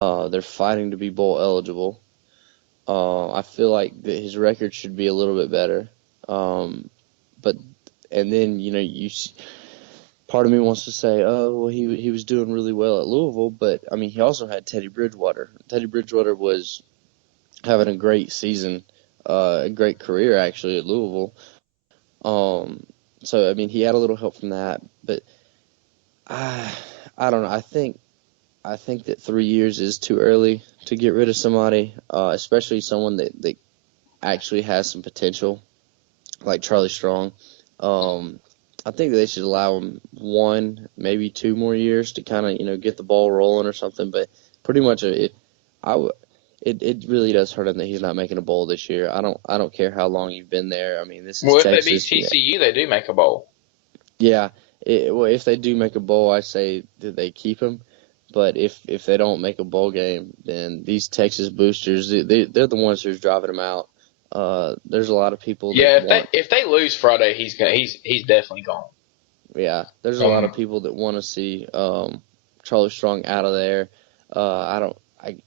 They're fighting to be bowl eligible. I feel like that his record should be a little bit better. Um, but and then part of me wants to say, oh well, he was doing really well at Louisville, but I mean he also had Teddy Bridgewater. Teddy Bridgewater was having a great season, a great career actually at Louisville. Um, so I mean he had a little help from that, but I I don't know. I think that 3 years is too early to get rid of somebody, especially someone that actually has some potential, like Charlie Strong. Um, I think that they should allow him 1, maybe 2 more years to kind of get the ball rolling or something. But pretty much I w- it really does hurt him that he's not making a bowl this year. I don't care how long you've been there. I mean, this is Well, if they beat Texas. TCU, they do make a bowl. Yeah. Well, if they do make a bowl, I say that they keep him. But if they don't make a bowl game, then these Texas boosters, they're the ones who's driving them out. There's a lot of people that Yeah, if they want, if they lose Friday, he's definitely gone. yeah, there's a lot of Um, people that want to see Charlie Strong out of there. I don't, I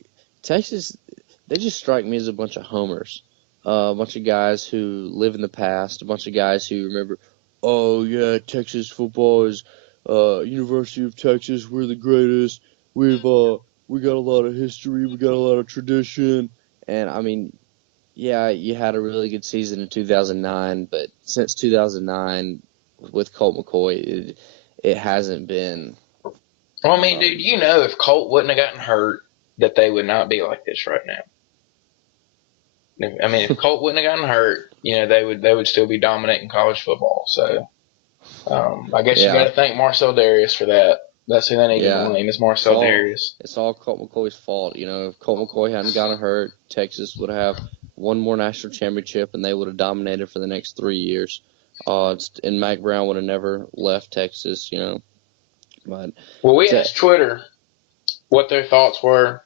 Texas, they just strike me as a bunch of homers, a bunch of guys who live in the past, a bunch of guys who remember, oh yeah, Texas football is, University of Texas, we're the greatest. We got a lot of history, we got a lot of tradition, and I mean, yeah, you had a really good season in 2009, but since 2009 with Colt McCoy, it hasn't been. well, I mean, dude, Um, if Colt wouldn't have gotten hurt, that they would not be like this right now. I mean, if Colt wouldn't have gotten hurt, they would still be dominating college football. So I guess you got yeah, to thank Marcel Darius for that. That's who they need to yeah. blame is It's Marcel all Darius. it's all Colt McCoy's fault. If Colt McCoy hadn't gotten hurt, Texas would have one more national championship, and they would have dominated for the next 3 years. And Mac Brown would have never left Texas. But Well, we to, asked Twitter what their thoughts were.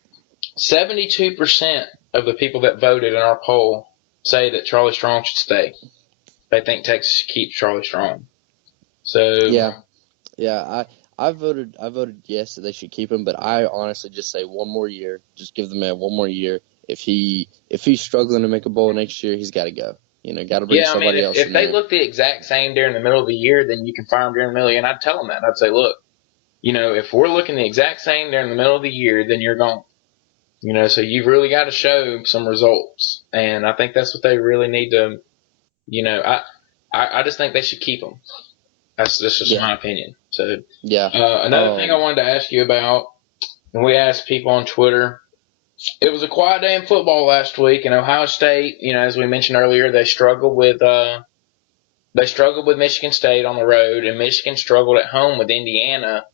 72% of the people that voted in our poll say that Charlie Strong should stay. They think Texas should keep Charlie Strong. So, yeah, yeah, I voted yes that they should keep him, but I honestly just say one more year. Just give the man one more year. If he's struggling to make a bowl next year, he's got to go. Got to bring yeah, I mean, somebody if, else if in they there. look the exact same during the middle of the year, then you can fire them during the middle of the year. And I'd tell them that. I'd say, look, if we're looking the exact same during the middle of the year, then you're gone. So you've really got to show some results. And I think that's what they really need to, I just think they should keep them. That's just Yeah, my opinion. So yeah. another thing I Um, wanted to ask you about, and we asked people on Twitter, it was a quiet day in football last week, and Ohio State, as we mentioned earlier, they struggled with Michigan State on the road, and Michigan struggled at home with Indiana.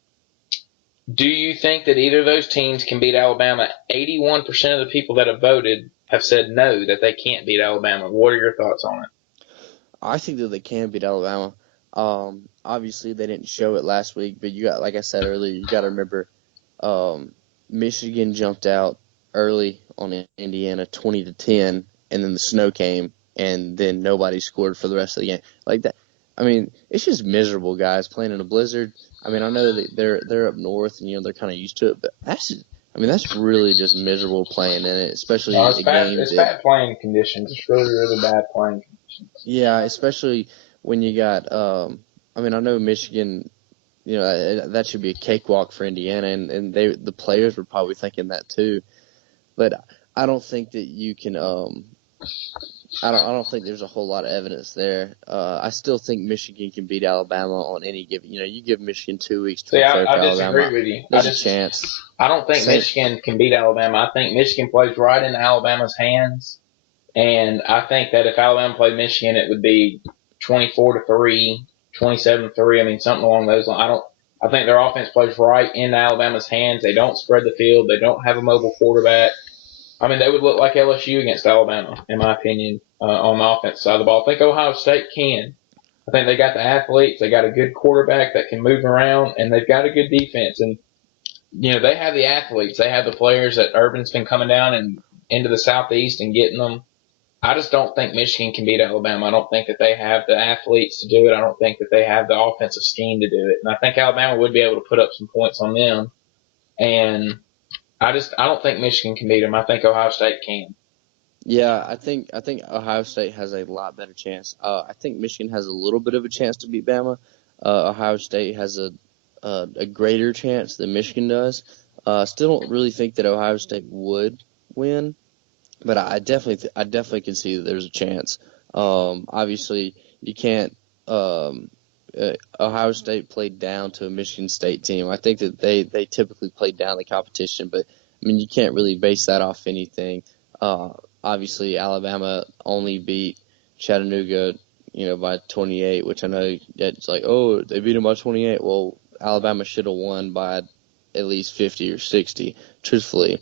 Do you think that either of those teams can beat Alabama? 81% of the people that have voted have said no, that they can't beat Alabama. What are your thoughts on it? I think that they can beat Alabama. Obviously they didn't show it last week, but like I said earlier, you got to remember, um, Michigan jumped out early on Indiana, 20-10, and then the snow came, and then nobody scored for the rest of the game. Like that, I mean, it's just miserable, guys, playing in a blizzard. I mean, I know that they're up north, and they're kind of used to it, but that's really just miserable playing in it, No, especially it's a bad. game It's that, bad playing conditions. It's really, really bad playing conditions. yeah, especially when you got. I mean, I know Michigan. That should be a cakewalk for Indiana, and the players were probably thinking that too. But I don't think that you can. I don't think there's a whole lot of evidence there. I still think Michigan can beat Alabama on any given. You give Michigan 2 weeks to See, prepare I for disagree Alabama. with you. There's a chance. I don't think Same. Michigan can beat Alabama. I think Michigan plays right into Alabama's hands, and I think that if Alabama played Michigan, it would be 24-3, 27-3. I mean, something along those lines. I think their offense plays right into Alabama's hands. They don't spread the field. They don't have a mobile quarterback. I mean, they would look like LSU against Alabama, in my opinion, on the offense side of the ball. I think Ohio State can. I think they got the athletes. They got a good quarterback that can move around, and they've got a good defense. And they have the athletes. They have the players that Urban's been coming down and into the Southeast and getting them. I just don't think Michigan can beat Alabama. I don't think that they have the athletes to do it. I don't think that they have the offensive scheme to do it. And I think Alabama would be able to put up some points on them. And I don't think Michigan can beat them. I think Ohio State can. Yeah, I think Ohio State has a lot better chance. I think Michigan has a little bit of a chance to beat Bama. Ohio State has a greater chance than Michigan does. Still don't really think that Ohio State would win, but I definitely can see that there's a chance. Obviously, you can't. Ohio State played down to a Michigan State team. I think that they typically play down the competition, but I mean you can't really base that off anything. Uh, Obviously, Alabama only beat Chattanooga, by 28, which I know it's like, oh, they beat them by 28. Well, Alabama should have won by at least 50 or 60, truthfully.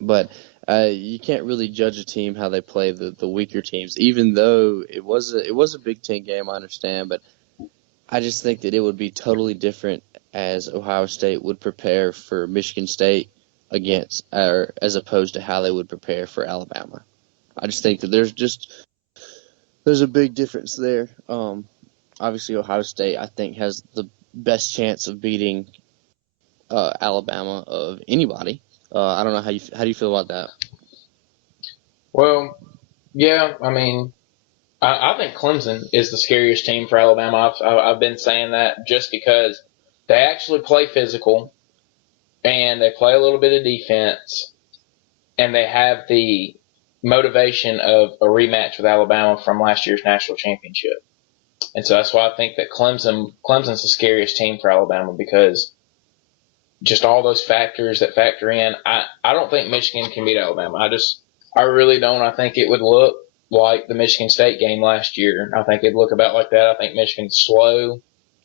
But you can't really judge a team how they play the weaker teams, even though it was a Big Ten game, I understand, but I just think that it would be totally different as Ohio State would prepare for Michigan State against, or as opposed to how they would prepare for Alabama. I just think that there's a big difference there. Obviously, Ohio State I think has the best chance of beating Alabama of anybody. I don't know how do you feel about that? Well, yeah, I mean, I think Clemson is the scariest team for Alabama. I've been saying that just because they actually play physical and they play a little bit of defense and they have the motivation of a rematch with Alabama from last year's national championship. And so that's why I think that Clemson's the scariest team for Alabama because just all those factors that factor in. I don't think Michigan can beat Alabama. I really don't. I think it would look like the Michigan State game last year. I think it'd look about like that. I think Michigan's slow.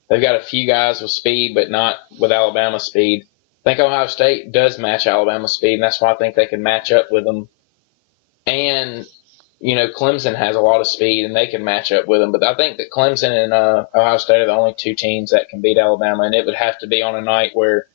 They've got a few guys with speed, but not with Alabama speed. I think Ohio State does match Alabama speed, and that's why I think they can match up with them. And Clemson has a lot of speed, and they can match up with them. But I think that Clemson and Ohio State are the only two teams that can beat Alabama, and it would have to be on a night where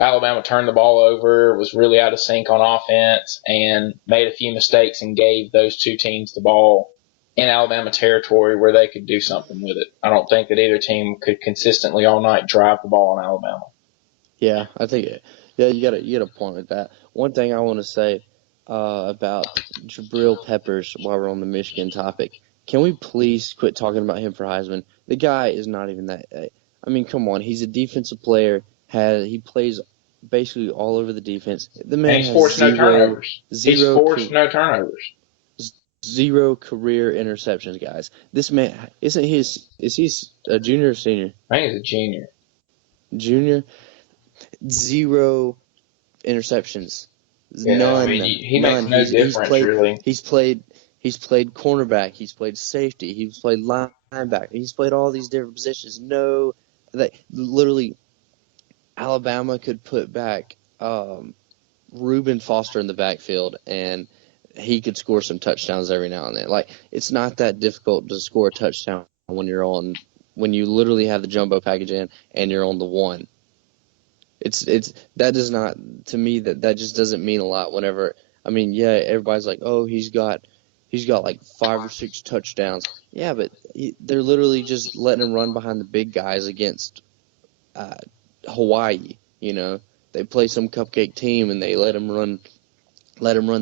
Alabama turned the ball over, was really out of sync on offense, and made a few mistakes and gave those two teams the ball in Alabama territory where they could do something with it. I don't think that either team could consistently all night drive the ball on Alabama. Yeah, I think yeah, you got a point with that. One thing I want to say about Jabril Peppers while we're on the Michigan topic. Can we please quit talking about him for Heisman? The guy is not even that. I mean, come on. He's a defensive player. He plays basically all over the defense. The And man he's has forced no turnovers. He's zero, forced no turnovers. zero career interceptions, guys. This man isn't he? Is he a junior or senior? I think he's a junior. Junior, zero interceptions. Yeah, I None, mean, he makes none. no He's difference, played really. he's played he's played cornerback. He's played safety. He's played linebacker. He's played all these different positions. No, that literally Alabama could put back Reuben Foster in the backfield and he could score some touchdowns every now and then. Like it's not that difficult to score a touchdown when you literally have the jumbo package in and you're on the one. It's that does not to me that just doesn't mean a lot whenever I mean yeah everybody's like oh he's got like 5 or 6 touchdowns yeah but they're literally just letting him run behind the big guys against uh, Hawaii they play some cupcake team and they let him run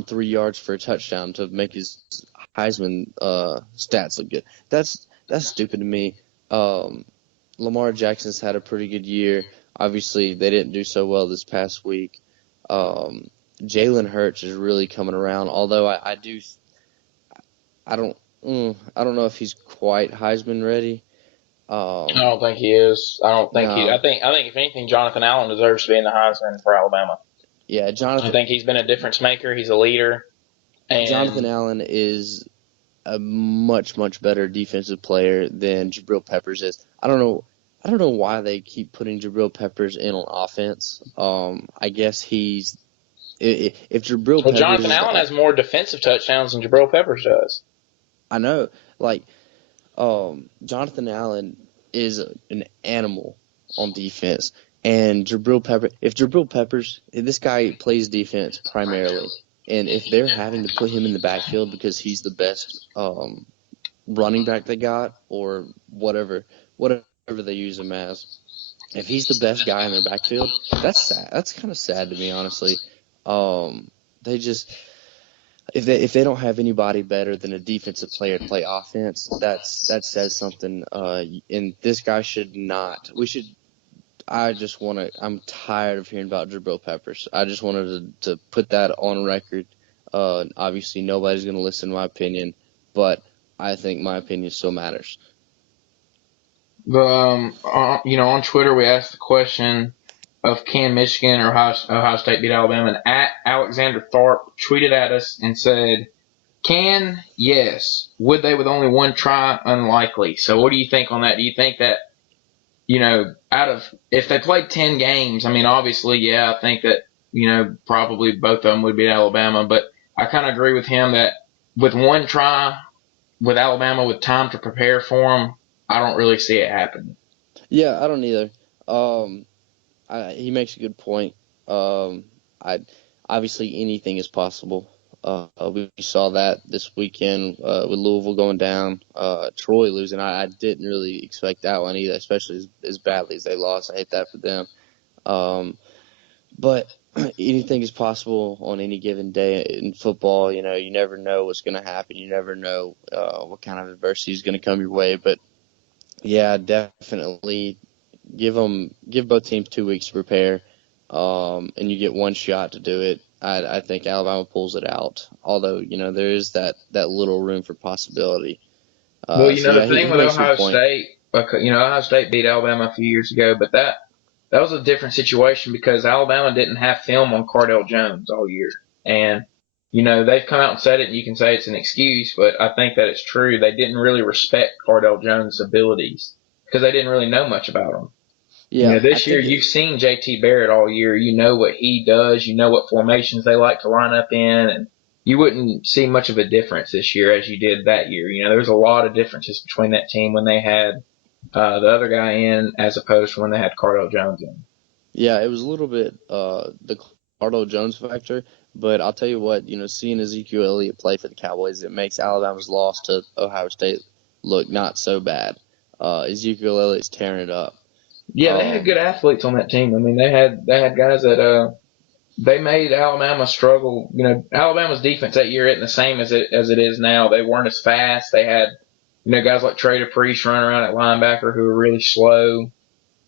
3 yards for a touchdown to make his Heisman stats look good. That's stupid to me. Lamar Jackson's had a pretty good year. Obviously, they didn't do so well this past week. Jalen Hurts is really coming around. Although I don't know if he's quite Heisman ready. I don't think he is. I don't think he. No, I think if anything, Jonathan Allen deserves to be in the Heisman for Alabama. yeah, I think he's been a difference maker. He's a leader, Jonathan and Allen is a much much better defensive player than Jabril Peppers is. I don't know why they keep putting Jabril Peppers in on offense. I guess if Jabril well, Peppers Jonathan is Allen the has more defensive touchdowns than Jabril Peppers does. I know like Jonathan Allen is an animal on defense, and if Jabril Peppers, this guy plays defense primarily, and if they're having to put him in the backfield because he's the best running back they got or whatever they use him as, if he's the best guy in their backfield, that's sad. That's kind of sad to me, honestly. They just if they don't have anybody better than a defensive player to play offense, that says something. And this guy should not. We should. I just want to. I'm tired of hearing about Jabril Peppers. I just wanted to put that on record. Obviously, nobody's going to listen to my opinion, but I think my opinion still matters. On Twitter we asked the question of can Michigan or Ohio State beat Alabama, and at Alexander Tharp tweeted at us and said, "Can? Yes. Would they with only one try? Unlikely." So what do you think on that? Do you think that out of if they played 10 games, I mean, obviously, yeah, I think that probably both of them would beat Alabama, but I kind of agree with him that with one try with Alabama with time to prepare for them, I don't really see it happening. Yeah, I don't either. He makes a good point. I obviously anything is possible. We saw that this weekend with Louisville going down, Troy losing. I didn't really expect that one either, especially as badly as they lost. I hate that for them. But anything is possible on any given day in football. You never know what's going to happen. You never know what kind of adversity is going to come your way. But yeah, definitely give both teams 2 weeks to prepare, and you get one shot to do it. I think Alabama pulls it out. Although there is that little room for possibility. Well, So yeah, the thing he with makes a good Ohio point. State, Ohio State beat Alabama a few years ago, but that was a different situation because Alabama didn't have film on Cardell Jones all year, and they've come out and said it, and you can say it's an excuse, but I think that it's true. They didn't really respect Cardell Jones' abilities because they didn't really know much about him. Yeah, I This year think you've seen JT Barrett all year. You know what he does. You know what formations they like to line up in, and you wouldn't see much of a difference this year as you did that year. There's a lot of differences between that team when they had the other guy in as opposed to when they had Cardell Jones in. yeah, it was a little bit the Cardell Jones factor, but I'll tell you what, seeing Ezekiel Elliott play for the Cowboys, it makes Alabama's loss to Ohio State look not so bad. Ezekiel Elliott's tearing it up. Yeah, they had Um, good athletes on that team. I mean, they had guys that they made Alabama struggle. Alabama's defense that year isn't the same as it is now. They weren't as fast. They had guys like Trey Priest running around at linebacker who were really slow,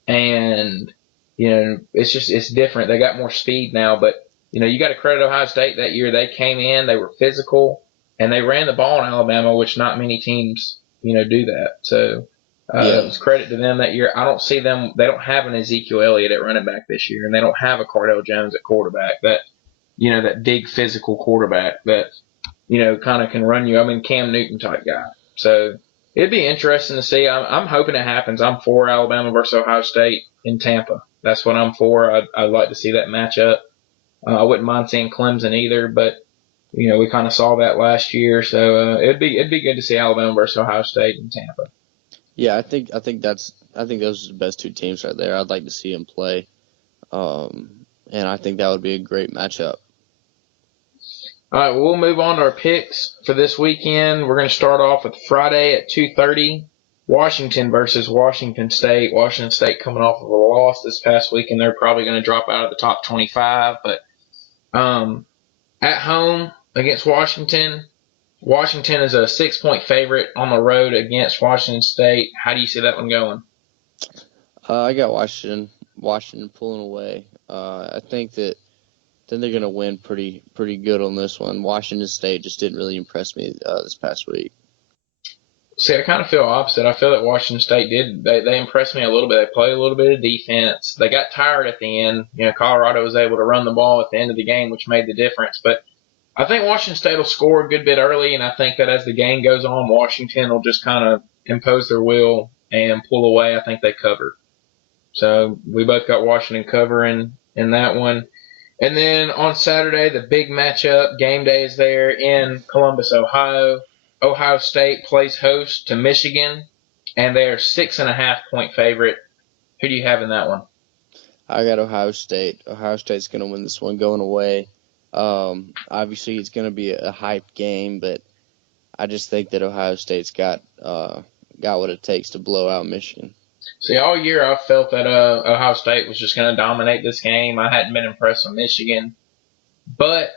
and it's different. They got more speed now, but you got to credit Ohio State that year. They came in, they were physical, and they ran the ball in Alabama, which not many teams do that. So it yeah, was credit to them that year. I don't see them. They don't have an Ezekiel Elliott at running back this year, and they don't have a Cardell Jones at quarterback. That big physical quarterback that kind of can run you. I mean, Cam Newton type guy. So it'd be interesting to see. I'm hoping it happens. I'm for Alabama versus Ohio State in Tampa. That's what I'm for. I'd like to see that matchup. I wouldn't mind seeing Clemson either, but we kind of saw that last year, so it'd be good to see Alabama versus Ohio State in Tampa. yeah. I think those are the best two teams right there. I'd like to see them play, and I think that would be a great matchup. All right, well, we'll move on to our picks for this weekend. We're going to start off with Friday at 2:30. Washington versus Washington State. Washington State coming off of a loss this past week, and they're probably going to drop out of the top 25. But at home against Washington, Washington is a 6-point favorite on the road against Washington State. How do you see that one going? I got Washington pulling away. I think that then they're going to win pretty good on this one. Washington State just didn't really impress me this past week. See, I kind of feel opposite. I feel that Washington State did. They impressed me a little bit. They played a little bit of defense. They got tired at the end. Colorado was able to run the ball at the end of the game, which made the difference. But I think Washington State will score a good bit early, and I think that as the game goes on, Washington will just kind of impose their will and pull away. I think they cover. So we both got Washington covering in that one. And then on Saturday, the big matchup, game day is there in Columbus, Ohio. Ohio State plays host to Michigan, and they are 6.5-point favorite. Who do you have in that one? I got Ohio State. Ohio State's going to win this one going away. Obviously, it's going to be a hype game, but I just think that Ohio State's got what it takes to blow out Michigan. See, all year I felt that Ohio State was just going to dominate this game. I hadn't been impressed with Michigan. But